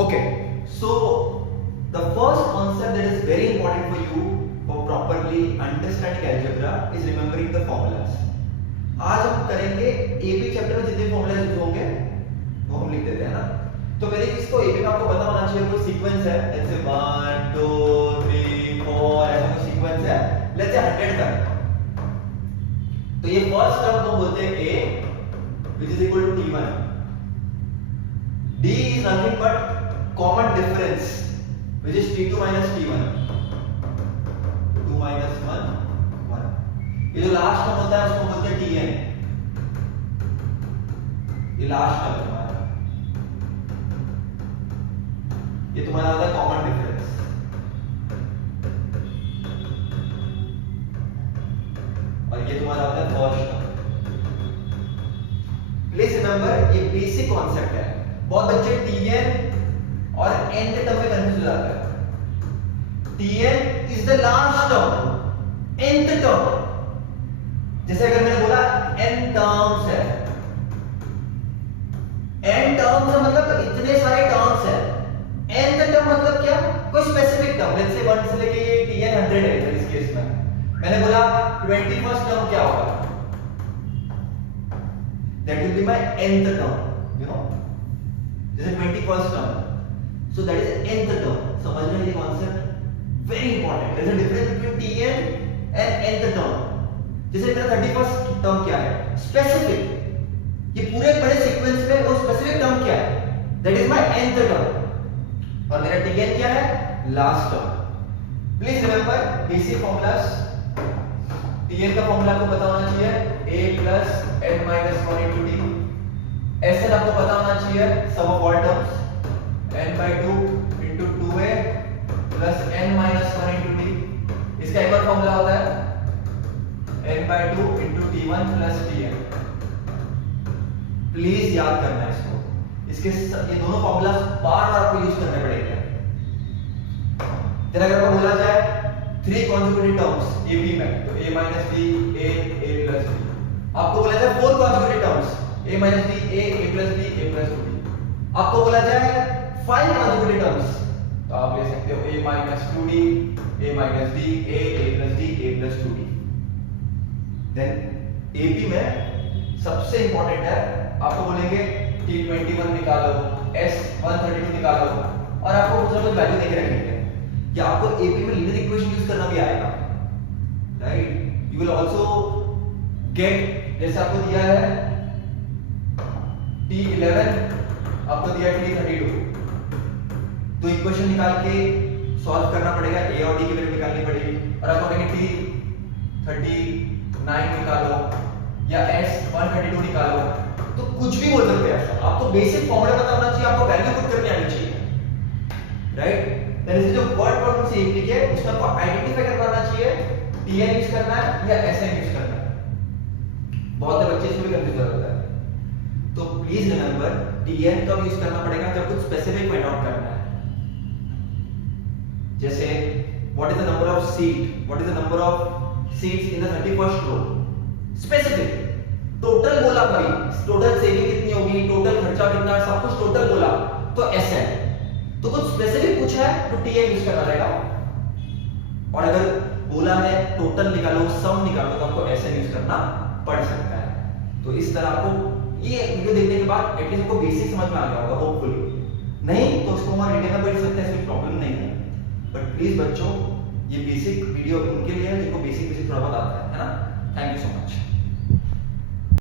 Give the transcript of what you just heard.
Okay, so the first concept that is very important for you for properly understanding algebra is remembering the formulas. आज हम करेंगे AP chapter में जितने formulas use होंगे वो हम लिख देते हैं ना। तो पहले चीज तो एपी में आपको पता होना चाहिए कोई सीक्वेंस है, जैसे 1 2 3 4 ऐसा कोई सीक्वेंस है, लेट्स से 100 तक। तो ये फर्स्ट टर्म को बोलते हैं a which is equal to t1. d is nothing but common difference which is t2 minus t1. 2 minus 1 1. ये जो लास्ट टर्म होता है उसको बोलते हैं tn. ये लास्ट टर्म तुम्हारा, ये तुम्हारा होता है कॉमन डिफरेंस। और ये तुम्हारा होता है फर्स्ट टर्म। प्लीज रिमेंबर ये बेसिक कॉन्सेप्ट है। बहुत बच्चे tn और nth टर्म में कंफ्यूज हो जाते हैं। tn is the last term, nth term. जैसे अगर मैंने बोला n टर्म्स है, n टर्म्स मतलब इतने सारे टर्म्स है। nth टर्म मतलब क्या? कोई स्पेसिफिक टर्म, लेट्स से 1 से लेके ये tn 100 है इस केस में। मैंने बोला 21st टर्म क्या होगा? That will be my nth term, you know. जैसे 21st term, so that is nth term. समझ रहे हैं ये concept? Very important. There is a difference between tn and nth term. जैसे मेरा 31st term क्या है? Specific. ये पूरे बड़े सीक्वेंस में वो स्पेसिफिक टर्म क्या है? That is my nth term. और मेरा tn क्या है? Last term. Please remember basic formulas. tn का फॉर्मूला आपको पता होना चाहिए a plus n minus 1 into t. sn आपको पता होना चाहिए sum of all terms n by 2 into 2a plus n minus 1 into t. इसका एक और फॉर्मूला होता है n by 2 into t1 plus tn. Please याद करना है इसको, इसके ये दोनों फॉर्मूला बार-बार आपको यूज करने पड़ेंगे। जरा अगर आपको बोला जाए 3 consecutive terms ab में, तो a minus b a plus b। आपको बोला जाए 4 consecutive terms a minus b a plus b a plus 2b। आपको बोला जाए 5 consecutive terms, तो आप ले सकते हो a minus 2d a minus b a plus d a plus 2d। Then ab में सबसे इंपॉर्टेंट है, आपको बोलेंगे t21 निकालो, s132 निकालो, और आपको कुछ ना कुछ वैल्यू देके रखेंगे कि आपको एपी में लीनियर इक्वेशन यूज करना भी आएगा, right. You will also get, जैसे आपको दिया है t11, आपको दिया है t32, तो इक्वेशन निकाल के सॉल्व करना पड़ेगा, a और d की वैल्यू निकालनी पड़ेगी। और आपको कहेंगे t39 निकालो या s132 निकालो, तो कुछ भी बोल सकते हैं। आपको बेसिक फॉर्मूला पता होना चाहिए, आपको वैल्यू पुट करनी आनी चाहिए, राइट। जैसे जो वर्ड प्रॉब्लम से लिखी है उसमें आपको आइडेंटिफाई करना चाहिए tn यूज करना है या sn यूज करना है। बहुत से बच्चे इसमें भी कंफ्यूज होते हैं। तो प्लीज रिमेंबर tn कब यूज करना पड़ेगा? जब कुछ स्पेसिफिक फाइंड आउट करना है। जैसे what is the number of seat, what is the number of seats in the 31st row, specific. Total बोला, कभी टोटल सेविंग कितनी होगी, टोटल खर्चा कितना है, सब कुछ टोटल बोला तो sn। तो कुछ स्पेसिफिक पूछा है तो tn यूज करना रहेगा। और अगर बोला है टोटल निकालो, सम निकालो, तो आपको sn यूज करना पड़ सकता है। तो इस तरह आपको ये वीडियो देखने के बाद एटलीस्ट आपको बेसिक समझ में आ गया होगा होपफुली। नहीं तो उसको हमारे डिटेल में पढ़ सकते हैं, इसमें प्रॉब्लम नहीं है। बट प्लीज बच्चों, ये बेसिक वीडियो उनके लिए है जिनको बेसिक थोड़ा बहुत आता है ना।